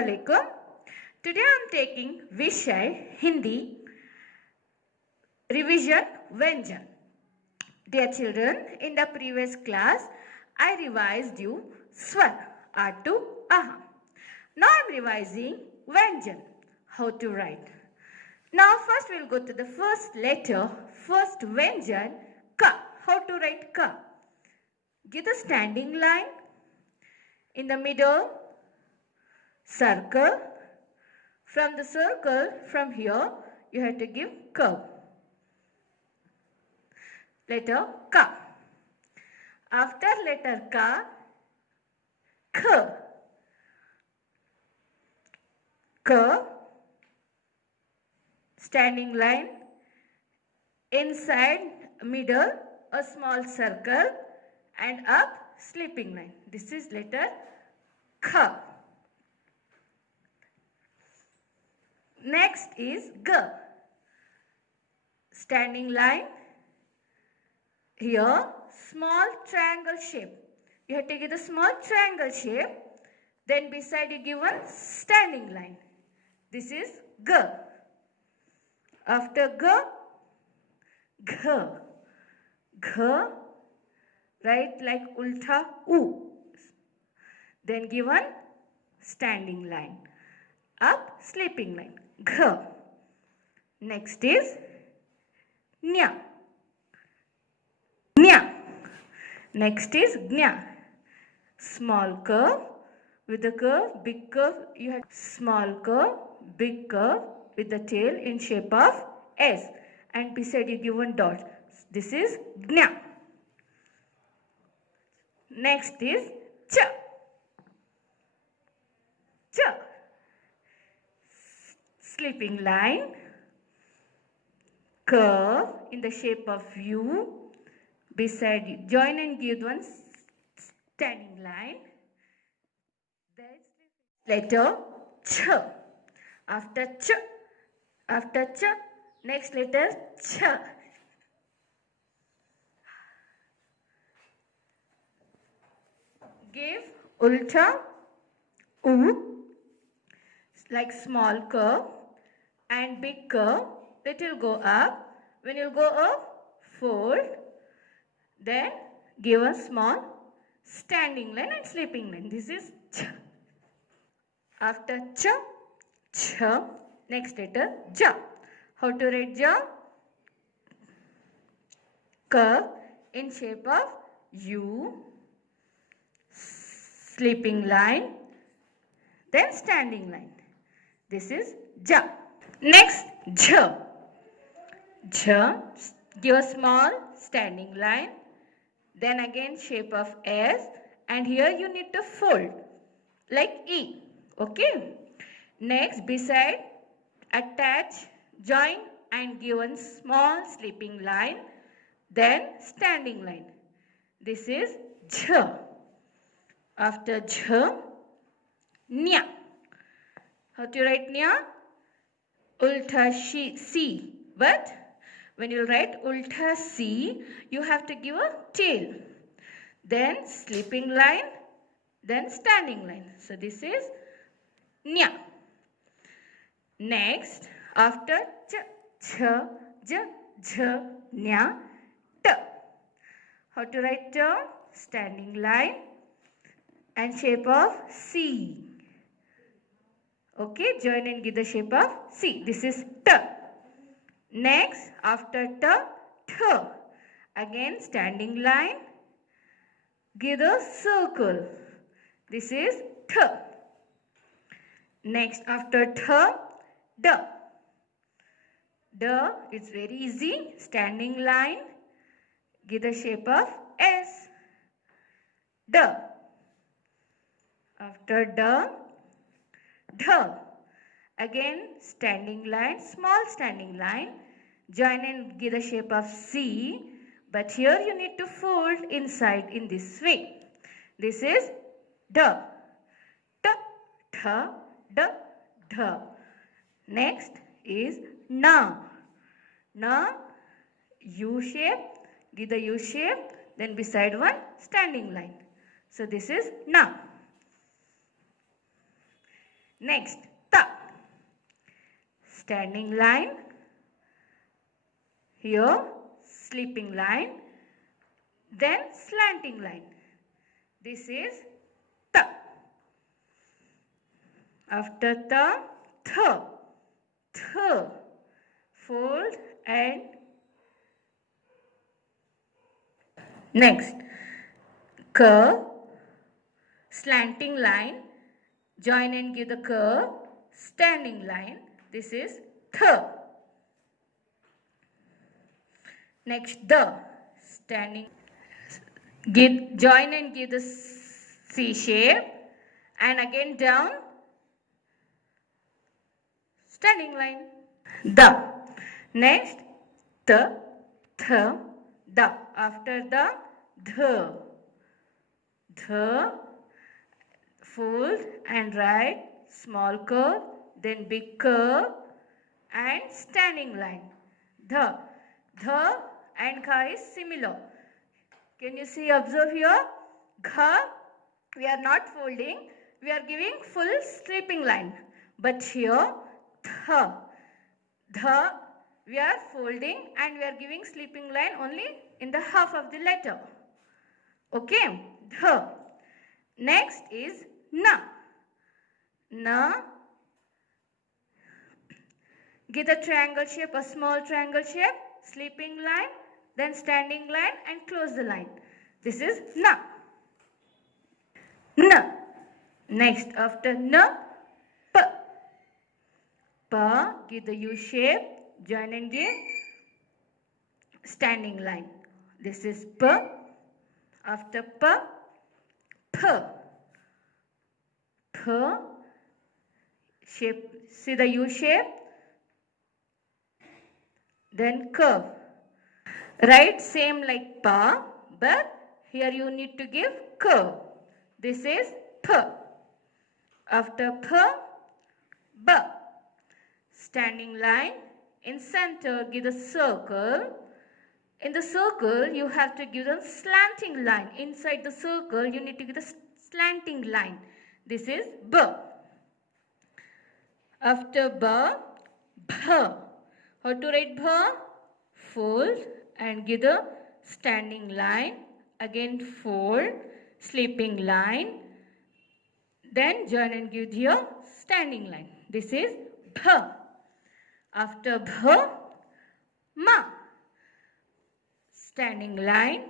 Assalamualaikum. Today I am taking Vishay Hindi Revision Vyanjan. Dear children, in the previous class I revised you Swar R to Aha. Now I am revising Vyanjan, how to write. Now first we will go to the first letter, first Vyanjan, Ka. How to write Ka? Give the standing line, in the middle circle. From the circle, from here you have to give curve. Letter Ka. After letter Ka, K. K. Standing line. Inside middle a small circle and up sleeping line. This is letter K. Next is G. Standing line. Here small triangle shape. You have to give the small triangle shape. Then beside you give one standing line. This is G. After G, G. G. Write like ulta U. Then give one standing line. Up sleeping line. G. Next is Nya. Nya. Next is Gnya. Small curve with the curve, big curve. You have small curve, big curve with the tail in shape of S. And beside you give one dot. This is Gnya. Next is Ch. Ch. Sleeping line, curve in the shape of U, beside you, join and give one standing line. Letter Ch. After Ch, next letter Ch. Give ulta U, like small curve and big curve. It will go up. When you go up, fold. Then give a small standing line and sleeping line. This is Ch. After Ch, next letter Ja. How to write Ja? Curve in shape of U, sleeping line, then standing line. This is Ja. Next, Jh. Jh, give a small standing line, then again shape of S, and here you need to fold like E. Okay. Next, beside, attach, join and give one small sleeping line, then standing line. This is Jh. After Jh, Nya. How to write Nya? Ulta C. But when you write ulta C, you have to give a tail. Then sleeping line, then standing line. So this is Nya. Next, after Ch, J, Nya, T. How to write T? Standing line and shape of C. Okay, join and give the shape of C. This is T. Next, after T, Th. Again, standing line. Give the circle. This is Th. Next, after Th, D. D is very easy. Standing line. Give the shape of S. D. After D, Dh. Again standing line, small standing line. Join and give the shape of C. But here you need to fold inside in this way. This is D. T, Th, D, Dh. Next is Na. Na, U shape. Give the U shape. Then beside one standing line. So this is Na. Next, ta. Standing line. Here, sleeping line. Then slanting line. This is ta. After ta, th. Th. Fold and next, curve, slanting line, join and give the curve, standing line. This is th. Next, the, standing, join and give the C shape, and again down, standing line. The. Next, the, th, the. After the, fold and write small curve, then big curve and standing line. The and kha is similar. Can you see, observe here? Gha, we are not folding, we are giving full sleeping line. But here, the, we are folding and we are giving sleeping line only in the half of the letter. Okay, the. Next is na. Na. Give the triangle shape, a small triangle shape, sleeping line, then standing line and close the line. This is na. Na. Next, after na, pa. Pa, give the U shape, join and give standing line. This is pa. After pa, pa. Pa, shape, see the U shape, then curve. Write same like pa, but here you need to give curve. This is pa. After pa, ba. Standing line. In center, give the circle. In the circle, you have to give the slanting line. Inside the circle, you need to give the slanting line. This is ba. After ba, bha. How to write bha? Fold and give the standing line. Again fold, sleeping line. Then join and give your standing line. This is bha. After bha, ma. Standing line,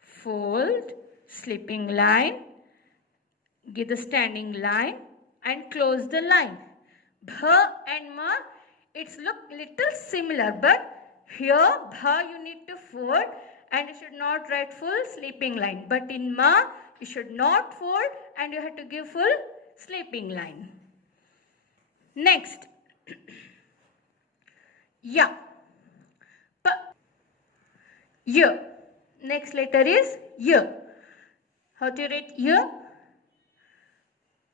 fold, sleeping line, give the standing line and close the line. Bha and ma, it's look little similar, but here bha you need to fold and you should not write full sleeping line. But in ma, you should not fold and you have to give full sleeping line. Next, ya. Pa. Ya. Next letter is ya. How to write ya?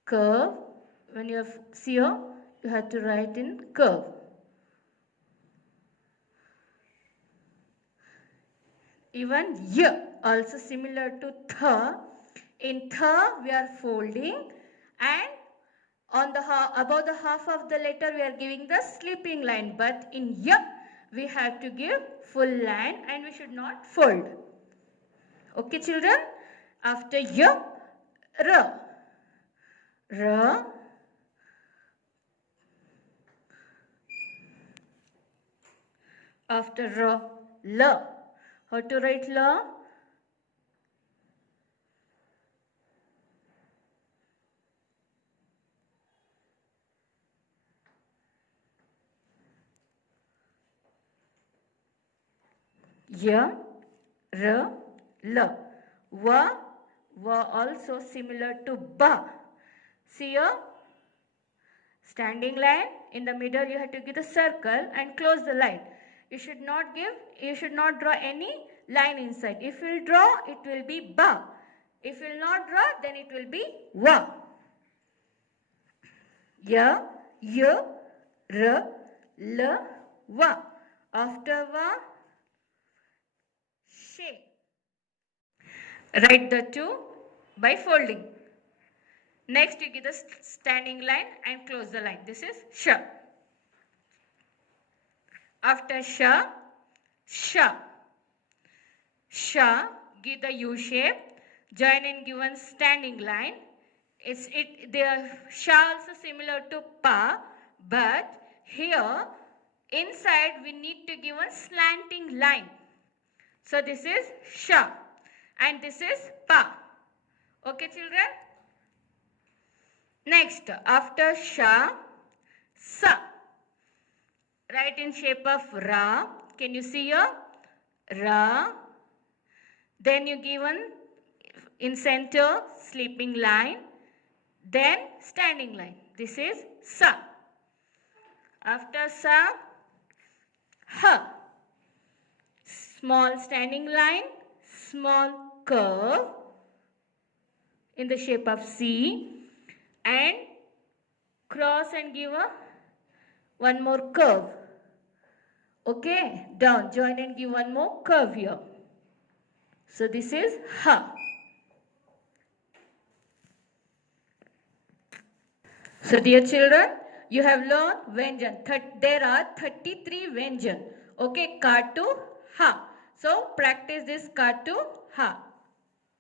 Curve. When you have here, you have to write in curve. Even ya, also similar to tha. In tha, we are folding and on the above the half of the letter, we are giving the sleeping line. But in ya, we have to give full line and we should not fold. Okay, children? After ya, ra. Ra. After ra, la. How to write la? Ya, ra, la. Wa also similar to ba. See here? Standing line, in the middle you have to give the circle and close the line. You should not draw any line inside. If you will draw, it will be ba. If you will not draw, then it will be wa. Ya, ra, la, wa. After wa, she. Write the two by folding. Next, you give the standing line and close the line. This is sh. After sh, sh. Sh, give the U shape. Join in given standing line. The sh also similar to pa, but here inside we need to give a slanting line. So this is sh and this is pa. Okay, children? Next, after sha, sa. Write in shape of ra. Can you see here? Ra. Then you given in center sleeping line. Then standing line. This is sa. After sa, ha. Small standing line, small curve in the shape of C. And cross and give one more curve. Okay, down, join and give one more curve here. So this is ha. So dear children, you have learned Vyanjan. There are 33 Vyanjan. Okay, ka to ha. So practice this ka to ha.